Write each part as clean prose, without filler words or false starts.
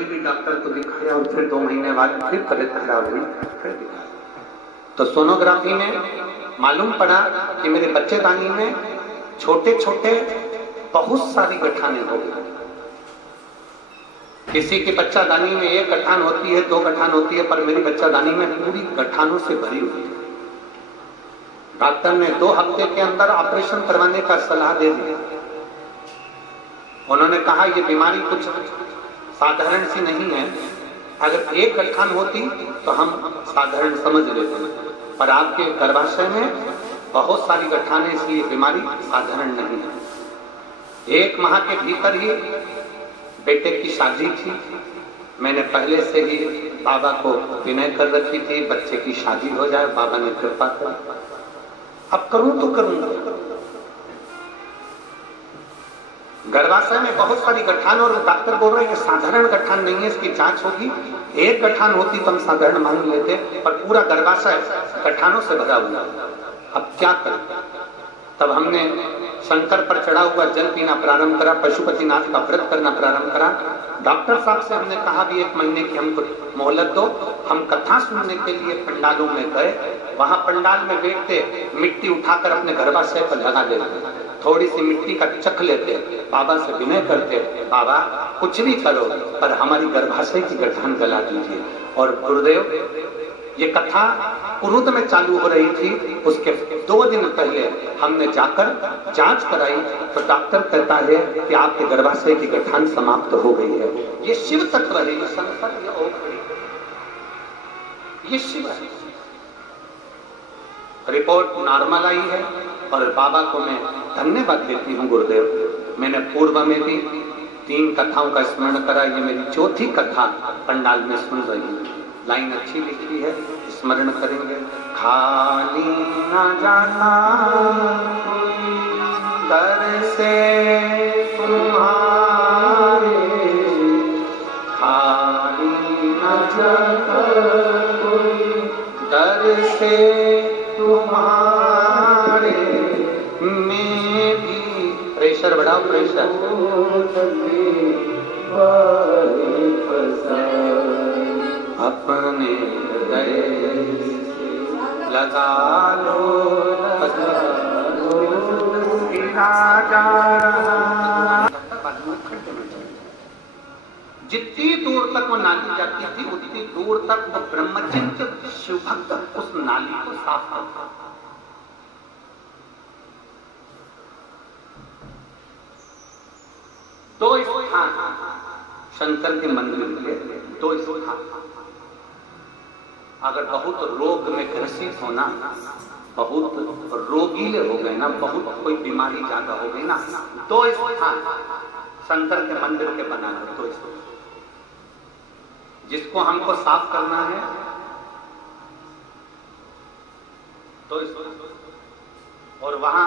कभी भी डॉक्टर को दिखाया और फिर 2 महीने बाद फिर तबीयत खराब हुई, फिर दिखाया तो सोनोग्राफी में मालूम पड़ा कि मेरे बच्चेदानी में छोटे छोटे बहुत सारी गठानें हो गई। किसी की बच्चादानी में 1 गठान होती है, 2 गठान होती है, पर मेरी बच्चादानी में पूरी गठानों से भरी हुई है। डॉक्टर ने 2 हफ्ते के अंदर ऑपरेशन करवाने का सलाह दे दिया। उन्होंने कहा ये बीमारी कुछ साधारण सी नहीं है, अगर 1 गठान होती तो हम साधारण समझ लेते, पर आपके गर्भाशय में बहुत सारी गठानें, इसलिए बीमारी साधारण नहीं है। 1 माह के भीतर ही बेटे की शादी थी। मैंने पहले से ही बाबा को विनय कर रखी थी, बच्चे की शादी हो जाए, बाबा ने कृपा कर। अब करूं तो करूंगा। गर्भाशय में बहुत सारी गठान, और डॉक्टर बोल रहे हैं कि साधारण गठान नहीं है, इसकी जांच होगी। 1 गठान होती तो हम साधारण मान लेते, पर पूरा गर्भाशय गठानों से भरा हुआ। अब क्या करें? तब हमने शंकर पर चढ़ा हुआ जल पीना प्रारंभ करा, पशुपतिनाथ का व्रत करना प्रारंभ करा। डॉक्टर साहब से हमने कहा भी 1 महीने की हमको मोहलत दो। हम कथा सुनने के लिए पंडालों में गए। वहां पंडाल में बैठते, मिट्टी उठाकर अपने गर्भाशय पर लगा देते, थोड़ी सी मिट्टी का चख लेते, बाबा से विनय करते, बाबा कुछ भी करो पर हमारी गर्भाशय की गठान गला दीजिए। और गुरुदेव, ये कथा कुरुद में चालू हो रही थी, उसके 2 दिन पहले हमने जाकर जांच कराई तो डॉक्टर कहता है कि आपके गर्भाशय की गठान समाप्त हो गई है। ये शिव तत्व है, ये संकट, ये औखड़ी, ये शिव है। रिपोर्ट नॉर्मल आई है और बाबा को मैं धन्यवाद देती हूँ। गुरुदेव, मैंने पूर्व में भी 3 कथाओं का स्मरण करा, ये मेरी 4थी कथा पंडाल में सुन रही हूँ। लाइन अच्छी लिखी है, स्मरण करेंगे। खाली न जाना दर से तुम्हारे, खाली न जाता दर से तुम्हारे, मैं भी, प्रेशर बढ़ाओ, प्रेशर, अपने हृदय लगा लो, जितनी दूर तक वो नाली जाती थी उतनी दूर तक वो ब्रह्मचित्त शिवभक्त उस नाली को साफ करता। दो स्थान शंकर के मंदिर के, 2 स्थान। अगर बहुत रोग में ग्रसित होना, बहुत रोगीले हो गए ना, बहुत कोई बीमारी ज्यादा हो गई ना, 2 स्थान शंकर के मंदिर के बना है। 2 स्थान जिसको हमको साफ करना है, 2 स्थान। और वहां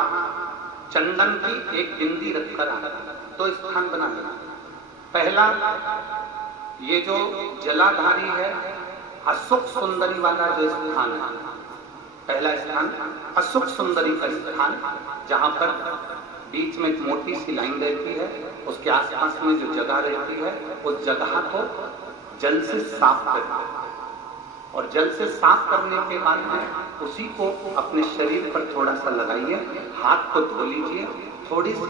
चंदन की एक बिंदी रखकर 2 स्थान बना देना। पहला, ये जो जलाधारी है, अशुक सुंदरी वाला जो स्थान है, पहला स्थान अशुक सुंदरी का स्थान, जहां पर बीच में एक मोटी सी लाइन रहती है, उसके आसपास में जो जगह रहती है, उस जगह को जल से साफ करना। और जल से साफ करने के बाद में उसी को अपने शरीर पर थोड़ा सा लगाइए, हाथ को धो लीजिए, थोड़ी सी